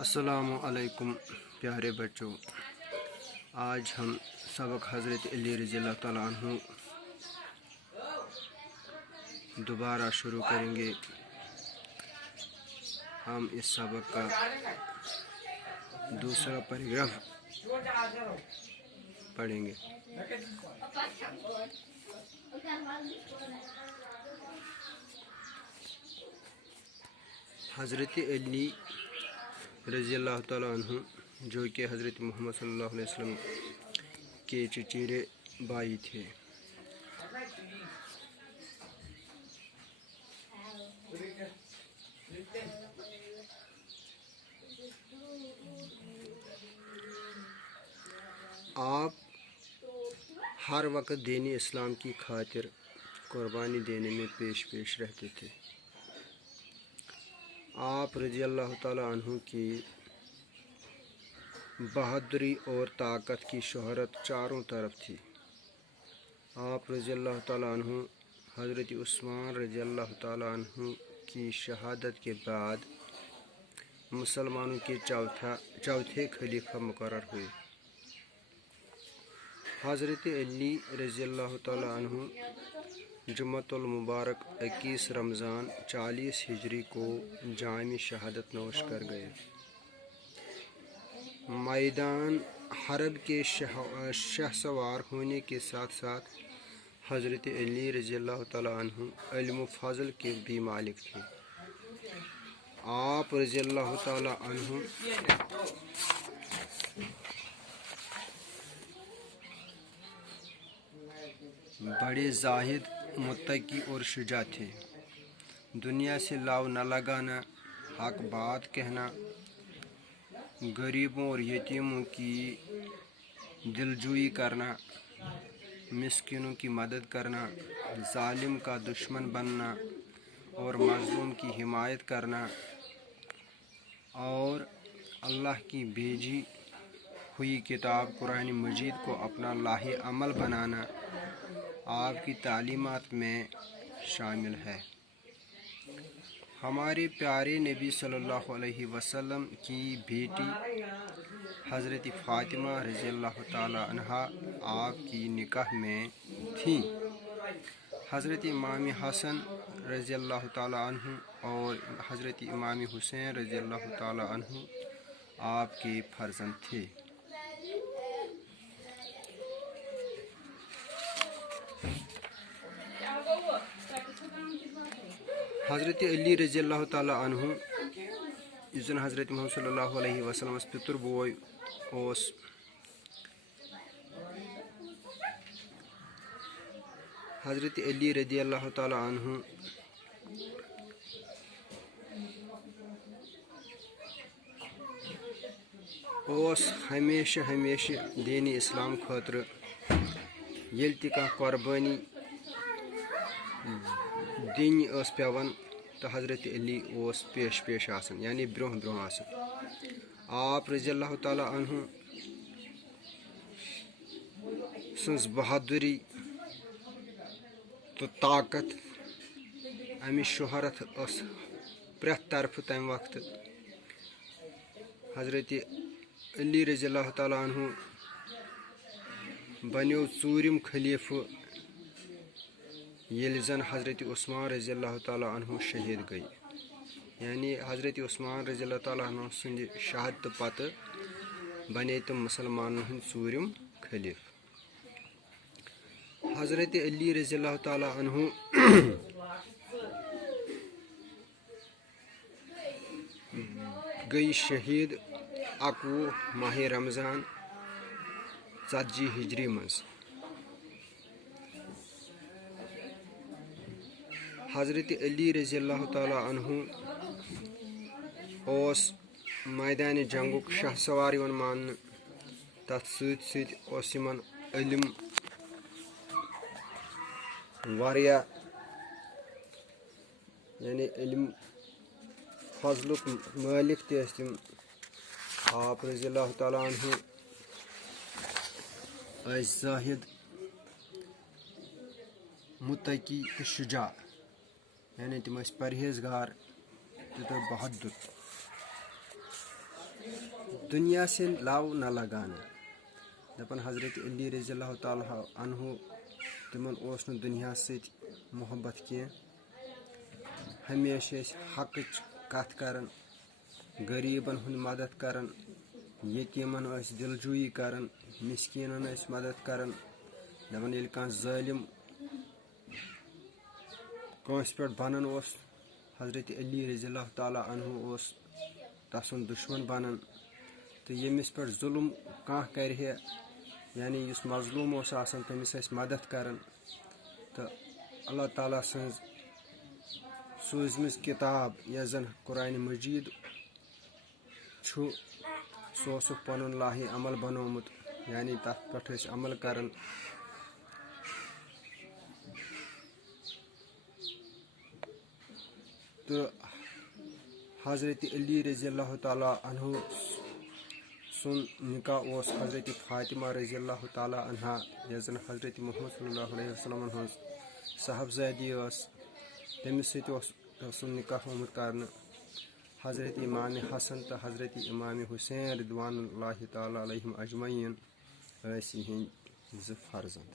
السلام علیکم پیارے بچوں، آج ہم سبق حضرت علی رضی اللہ تعالیٰ عنہ دوبارہ شروع کریں گے۔ ہم اس سبق کا دوسرا پیراگراف پڑھیں گے۔ حضرت علی رضی اللہ تعالیٰ عنہ جو کہ حضرت محمد صلی اللہ علیہ وسلم کے چچیرے بھائی تھے، آپ ہر وقت دین اسلام کی خاطر قربانی دینے میں پیش رہتے تھے۔ آپ رضی اللہ تعالیٰ عنہ کی بہادری اور طاقت کی شہرت چاروں طرف تھی۔ آپ رضی اللہ تعالیٰ عنہ حضرت عثمان رضی اللہ تعالیٰ عنہ کی شہادت کے بعد مسلمانوں کے چوتھے خلیفہ مقرر ہوئے۔ حضرت علی رضی اللہ تعالیٰ عنہ جماءت المبارک 21 رمضان 40 ہجری کو جامع شہادت نوش کر گئے۔ میدان حرب کے شہ سوار ہونے کے ساتھ ساتھ حضرت علی رضی اللہ تعالیٰ عنہ علم و فضل کے بھی مالک تھے۔ آپ رضی اللہ تعالیٰ عنہ بڑے زاہد، متقی اور شجاع تھے۔ دنیا سے لاو نہ لگانا، حق بات کہنا، غریبوں اور یتیموں کی دلجوئی کرنا، مسکینوں کی مدد کرنا، ظالم کا دشمن بننا اور مظلوم کی حمایت کرنا، اور اللہ کی بھیجی ہوئی کتاب قرآن مجید کو اپنا لاہ عمل بنانا آپ کی تعلیمات میں شامل ہے۔ ہمارے پیارے نبی صلی اللہ علیہ وسلم کی بیٹی حضرت فاطمہ رضی اللہ تعالیٰ عنہا آپ کی نکاح میں تھیں۔ حضرت امام حسن رضی اللہ تعالیٰ عنہ اور حضرت امام حسین رضی اللہ تعالیٰ عنہ آپ کے فرزند تھے۔ حضرت علی رضی اللہ تعالیٰ عنہ یُس زن حضرت محمد صلی اللہ علیہ وسلم پتر بوے اوس، حضرت علی رضی اللہ تعالیٰ عنہ اوس ہمیشہ دین اسلام خاطر ییٚلہِ تہِ کانٛہہ قۄربٲنی دِنۍ ٲس پیٚوان تہٕ حضرت علی اوس پیش آسان، یعنی برونٛہہ آسان۔ آپ رضی اللہ تعالیٰ عنہ سٕنٛز بہادری تہٕ طاقت، امِچ شہرت ٲس پرٛٮ۪تھ طرفہٕ تمہِ وقتہٕ۔ حضرت علی رضی اللہ تعالیٰ عنہ بنیو ژوٗرِم خلیفہٕ ییٚلہِ زن حضرت عثمان رضی اللہ تعالیٰ عنہ شہید گٔے، یعنی حضرت عثمان رضی اللہ تعالیٰ عنہ سٕنٛدِ شہادتہٕ پتہٕ بنے تِم مسلمانن ہٕنٛدۍ ژوٗرِم خلیفہٕ۔ حضرت علی رضی اللہ تعالیٰ عنہ گٔے شہید 21 ماہ رمضان 40 ہجری منٛز۔ حضرت علی رضی اللہ تعالیٰ عنہ اوس میدان جنگُک شاہ سوار یِوان ماننہٕ، تتھ سۭتۍ اوس یِمن علم واریاہ، یعنی علم فضلُک مٲلک تہِ ٲسۍ تِم۔ آپ رضی اللہ تعالیٰ عنہ ٲسۍ زاہد، متقی تہٕ شجاع، یعنی تِم ٲسۍ پرہیزگار تہٕ بہادُر۔ دنیا سے لو نہ لگانا. دپان حضرت علی رضی اللہ تعالیٰ عنہ تمن اوس نہٕ دُنیاہس سۭتۍ محبت کینٛہہ. ہمیشہ ٲسۍ حقٕچ کتھ کران، غریٖبن ہُنٛد مدد کران، یتیٖمن ٲسۍ دلجویی کران، مسکیٖنن ٲسۍ مدد کران. دپان ییٚلہِ کانٛہہ ظٲلِم کٲنٛسہِ پٮ۪ٹھ بنان اوس، حضرت علی رضی اللہ تعالیٰ عنہ اوس تسُنٛد دُشمن بنان. تہٕ ییٚمِس پٮ۪ٹھ ظُلم کانٛہہ کرِ ہے، یعنی یُس مظلوٗم اوس آسان تٔمِس ٲسۍ مدد کران. تہٕ اللہ تعالیٰ سٕنٛز سوٗزمٕژ کِتاب یۄس زن قرآنِ مجیٖد چھُ، سُہ اوسُکھ پنُن لاہہِ عمل بنومُت، یعنی تتھ پٮ۪ٹھ ٲسۍ عمل کران. تہٕ حضرت علی رضی اللہ تعالیٰ عنہ سُنٛد نکاح اوس حضرت فاطمہ رضی اللہ تعالیٰ عنہا، یۄس زن حضرت محمد صلی اللہ علیہ وسلم ہٕنٛز صاحبزادی ٲس، تٔمِس سۭتۍ اوس تسُنٛد نکاح آمُت کرنہٕ. حضرت امام حسن تہٕ حضرت امام حسین رضوان اللہ تعالیٰ علیہم اجمعین ٲسۍ یِہنٛدۍ زٕ فرزند.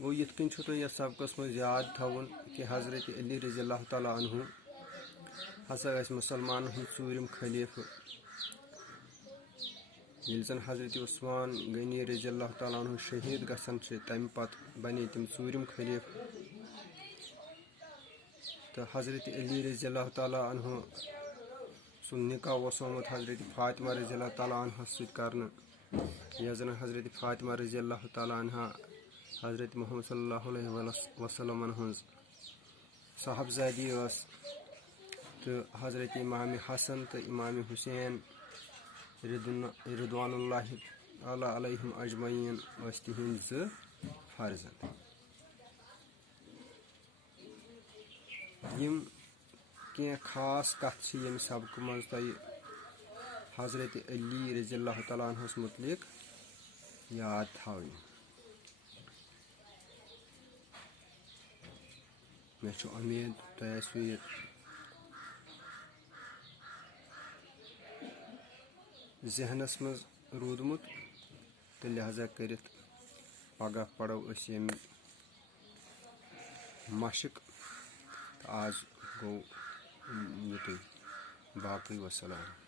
گوٚو یِتھ کٔنۍ چھُ تۄہہِ یتھ سبقس منٛز یاد تھاوُن کہِ حضرت علی رضی اللہ تعالیٰ عنہ ہسا ٲسۍ مُسلمانن ہٕنٛدۍ ژوٗرِم خلیفہٕ. ییٚلہِ زن حضرت عثمان غنی رضی اللہ تعالیٰ عنہ شہیٖد گژھان چھِ، تمہِ پتہٕ بنے تِم ژوٗرِم خلیفہٕ. تہٕ حضرت علی رضی اللہ تعالیٰ عنہ سُنٛد نکاح اوس آمُت حضرت فاطمہ رضی اللہ تعالیٰ عنہس سۭتۍ کرنہٕ، یۄس زن حضرت فاطمہ رضی اللہ تعالیٰ عنہ حضرت محمد صلی اللہ علیہ وسلمن ہٕنٛز صاحبزادی ٲس. تہٕ حضرت امام حسن تہٕ امام حسین رضوان اللہ تعالیٰ علیہم اجمعین ٲسۍ تِہنٛدۍ زٕ فرزند. یِم کینٛہہ خاص کتھ چھِ ییٚمہِ سبقہٕ منٛز تۄہہِ حضرت علی رضی اللہ تعالیٰ عنہس متعلق یاد تھاونہِ. مےٚ چھُ اُمید تۄہہِ آسوٕ یہِ ذہنس منٛز روٗدمُت، تہٕ لہذا کٔرِتھ پگاہ پرو أسۍ ییٚمہِ مشق. تہٕ آز گوٚو یُتُے، باقٕے وسلام.